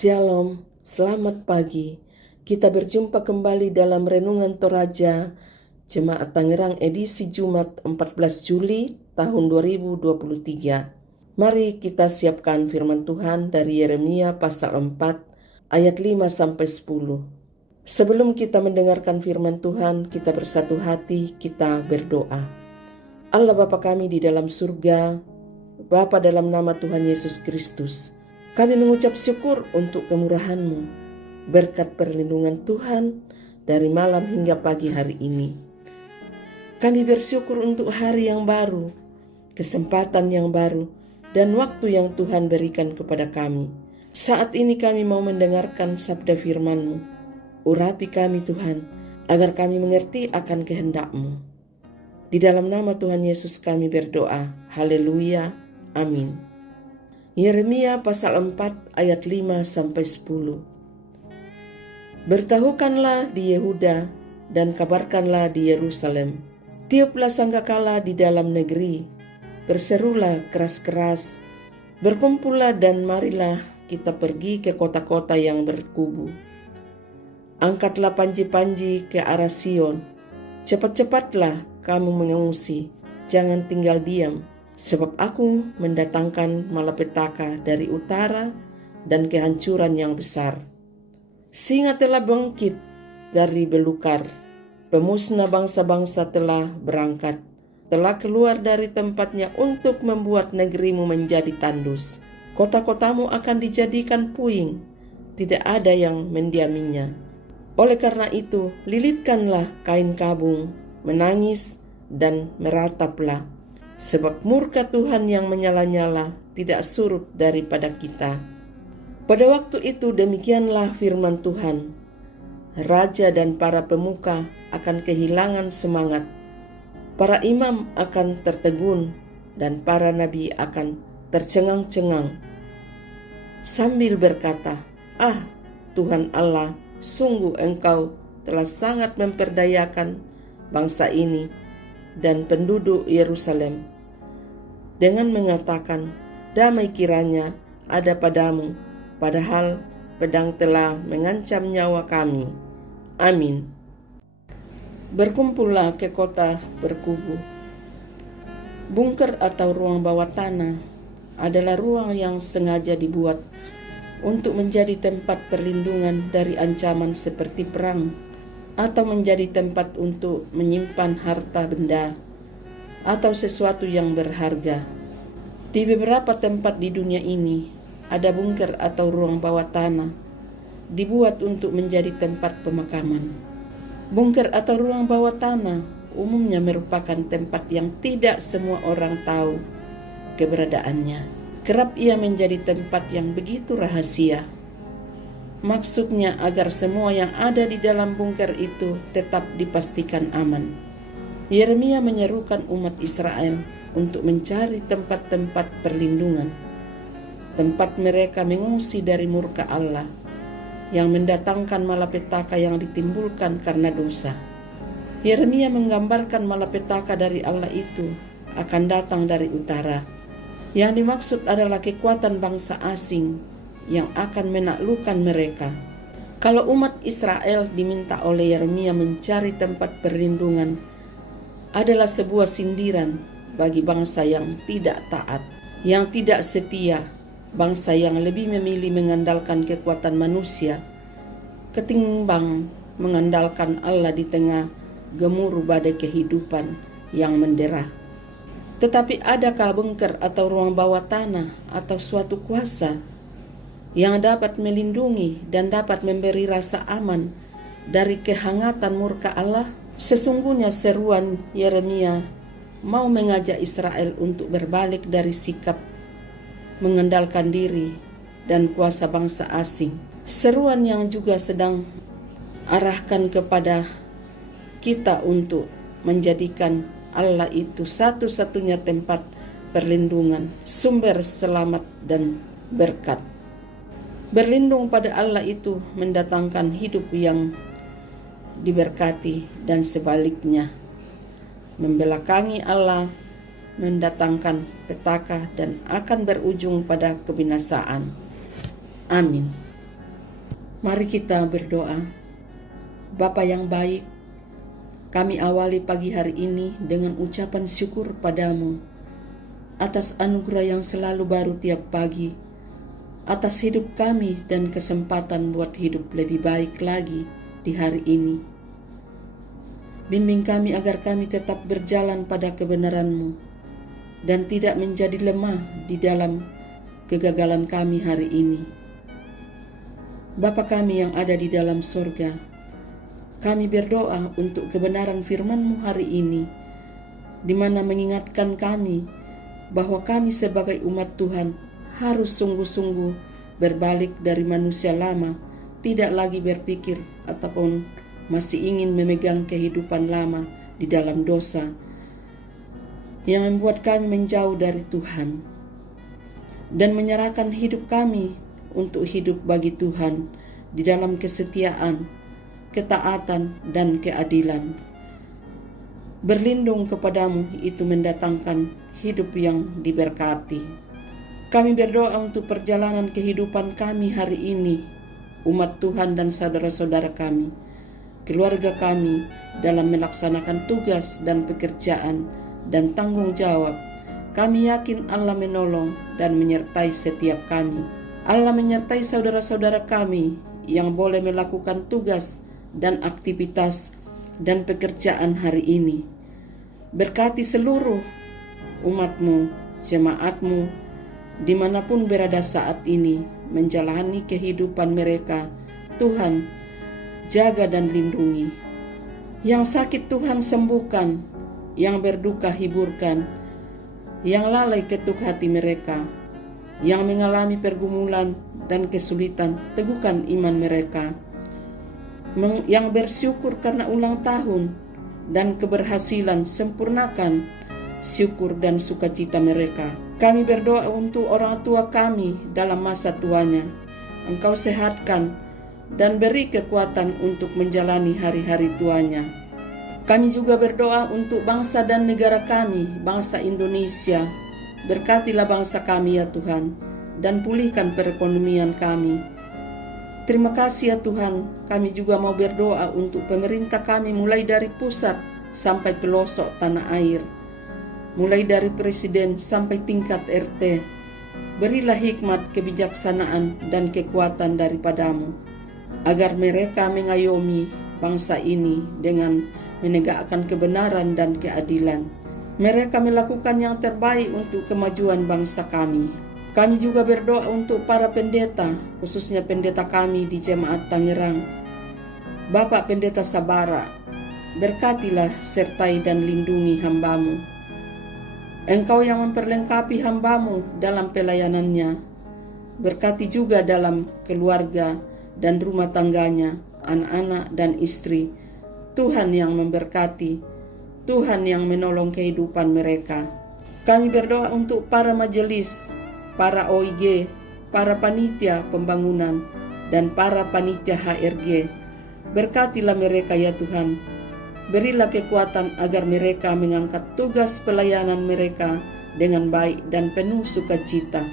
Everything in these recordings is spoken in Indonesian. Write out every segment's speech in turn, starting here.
Shalom, selamat pagi. Kita berjumpa kembali dalam Renungan Toraja Jemaat Tangerang edisi Jumat 14 Juli tahun 2023. Mari kita siapkan firman Tuhan dari Yeremia pasal 4 ayat 5-10. Sebelum kita mendengarkan firman Tuhan, kita bersatu hati, kita berdoa. Allah Bapa kami di dalam surga, Bapa dalam nama Tuhan Yesus Kristus, kami mengucap syukur untuk kemurahan-Mu, berkat perlindungan Tuhan dari malam hingga pagi hari ini. Kami bersyukur untuk hari yang baru, kesempatan yang baru, dan waktu yang Tuhan berikan kepada kami. Saat ini kami mau mendengarkan sabda firman-Mu. Urapi kami Tuhan, agar kami mengerti akan kehendak-Mu. Di dalam nama Tuhan Yesus kami berdoa. Haleluya. Amin. Yeremia pasal 4 ayat 5-10. Bertahukanlah di Yehuda dan kabarkanlah di Yerusalem. Tiuplah sangkakala di dalam negeri, berserulah keras-keras, berkumpullah dan marilah kita pergi ke kota-kota yang berkubu. Angkatlah panji-panji ke arah Sion, cepat-cepatlah kamu mengungsi, jangan tinggal diam. Sebab aku mendatangkan malapetaka dari utara dan kehancuran yang besar. Singa telah bangkit dari belukar, pemusnah bangsa-bangsa telah berangkat, telah keluar dari tempatnya untuk membuat negerimu menjadi tandus. Kota-kotamu akan dijadikan puing, tidak ada yang mendiaminya. Oleh karena itu, lilitkanlah kain kabung, menangis dan merataplah. Sebab murka Tuhan yang menyala-nyala tidak surut daripada kita. Pada waktu itu demikianlah firman Tuhan. Raja dan para pemuka akan kehilangan semangat. Para imam akan tertegun dan para nabi akan tercengang-cengang. Sambil berkata, "Ah, Tuhan Allah, sungguh Engkau telah sangat memperdayakan bangsa ini dan penduduk Yerusalem, dengan mengatakan, damai kiranya ada padamu, padahal pedang telah mengancam nyawa kami. Amin." Berkumpullah ke kota berkubu. Bunker atau ruang bawah tanah adalah ruang yang sengaja dibuat untuk menjadi tempat perlindungan dari ancaman seperti perang, atau menjadi tempat untuk menyimpan harta benda atau sesuatu yang berharga. Di beberapa tempat di dunia ini ada bunker atau ruang bawah tanah dibuat untuk menjadi tempat pemakaman. Bunker atau ruang bawah tanah umumnya merupakan tempat yang tidak semua orang tahu keberadaannya. Kerap ia menjadi tempat yang begitu rahasia. Maksudnya agar semua yang ada di dalam bunker itu tetap dipastikan aman. Yeremia menyerukan umat Israel untuk mencari tempat-tempat perlindungan, tempat mereka mengungsi dari murka Allah yang mendatangkan malapetaka yang ditimbulkan karena dosa. Yeremia menggambarkan malapetaka dari Allah itu akan datang dari utara. Yang dimaksud adalah kekuatan bangsa asing yang akan menaklukkan mereka. Kalau umat Israel diminta oleh Yeremia mencari tempat perlindungan, adalah sebuah sindiran bagi bangsa yang tidak taat, yang tidak setia, bangsa yang lebih memilih mengandalkan kekuatan manusia ketimbang mengandalkan Allah di tengah gemuruh badai kehidupan yang mendera. Tetapi adakah bunker atau ruang bawah tanah atau suatu kuasa yang dapat melindungi dan dapat memberi rasa aman dari kehangatan murka Allah? Sesungguhnya seruan Yeremia mau mengajak Israel untuk berbalik dari sikap mengandalkan diri dan kuasa bangsa asing. Seruan yang juga sedang arahkan kepada kita untuk menjadikan Allah itu satu-satunya tempat perlindungan, sumber selamat dan berkat. Berlindung pada Allah itu mendatangkan hidup yang diberkati, dan sebaliknya membelakangi Allah mendatangkan petaka dan akan berujung pada kebinasaan. Amin. Mari kita berdoa. Bapa yang baik, kami awali pagi hari ini dengan ucapan syukur padamu atas anugerah yang selalu baru tiap pagi, atas hidup kami dan kesempatan buat hidup lebih baik lagi di hari ini. Bimbing kami agar kami tetap berjalan pada kebenaran-Mu dan tidak menjadi lemah di dalam kegagalan kami hari ini. Bapa kami yang ada di dalam sorga, kami berdoa untuk kebenaran firman-Mu hari ini, di mana mengingatkan kami bahwa kami sebagai umat Tuhan harus sungguh-sungguh berbalik dari manusia lama, tidak lagi berpikir ataupun masih ingin memegang kehidupan lama di dalam dosa yang membuat kami menjauh dari Tuhan, dan menyerahkan hidup kami untuk hidup bagi Tuhan di dalam kesetiaan, ketaatan, dan keadilan. Berlindung kepadamu itu mendatangkan hidup yang diberkati. Kami berdoa untuk perjalanan kehidupan kami hari ini, umat Tuhan dan saudara-saudara kami, keluarga kami dalam melaksanakan tugas dan pekerjaan dan tanggung jawab. Kami yakin Allah menolong dan menyertai setiap kami. Allah menyertai saudara-saudara kami yang boleh melakukan tugas dan aktivitas dan pekerjaan hari ini. Berkati seluruh umat-Mu, jemaat-Mu, dimanapun berada saat ini, menjalani kehidupan mereka. Tuhan, jaga dan lindungi. Yang sakit Tuhan sembuhkan, yang berduka hiburkan, yang lalai ketuk hati mereka, yang mengalami pergumulan dan kesulitan, teguhkan iman mereka. Yang bersyukur karena ulang tahun dan keberhasilan, sempurnakan syukur dan sukacita mereka. Kami berdoa untuk orang tua kami dalam masa tuanya. Engkau sehatkan dan beri kekuatan untuk menjalani hari-hari tuanya. Kami juga berdoa untuk bangsa dan negara kami, bangsa Indonesia. Berkatilah bangsa kami ya Tuhan, dan pulihkan perekonomian kami. Terima kasih ya Tuhan, kami juga mau berdoa untuk pemerintah kami mulai dari pusat sampai pelosok tanah air. Mulai dari presiden sampai tingkat RT. Berilah hikmat, kebijaksanaan, dan kekuatan daripadamu, agar mereka mengayomi bangsa ini dengan menegakkan kebenaran dan keadilan. Mereka melakukan yang terbaik untuk kemajuan bangsa kami. Kami juga berdoa untuk para pendeta, khususnya pendeta kami di Jemaat Tangerang. Bapak Pendeta Sabara, berkatilah, sertai dan lindungi hamba-Mu. Engkau yang memperlengkapi hamba-Mu dalam pelayanannya. Berkati juga dalam keluarga dan rumah tangganya, anak-anak dan istri. Tuhan yang memberkati, Tuhan yang menolong kehidupan mereka. Kami berdoa untuk para majelis, para OIG, para panitia pembangunan, dan para panitia HRG. Berkatilah mereka ya Tuhan. Berilah kekuatan agar mereka mengangkat tugas pelayanan mereka dengan baik dan penuh sukacita.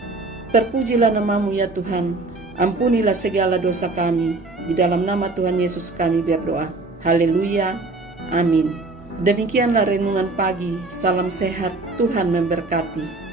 Terpujilah nama-Mu ya Tuhan. Ampunilah segala dosa kami. Di dalam nama Tuhan Yesus kami berdoa. Haleluya. Amin. Demikianlah renungan pagi. Salam sehat. Tuhan memberkati.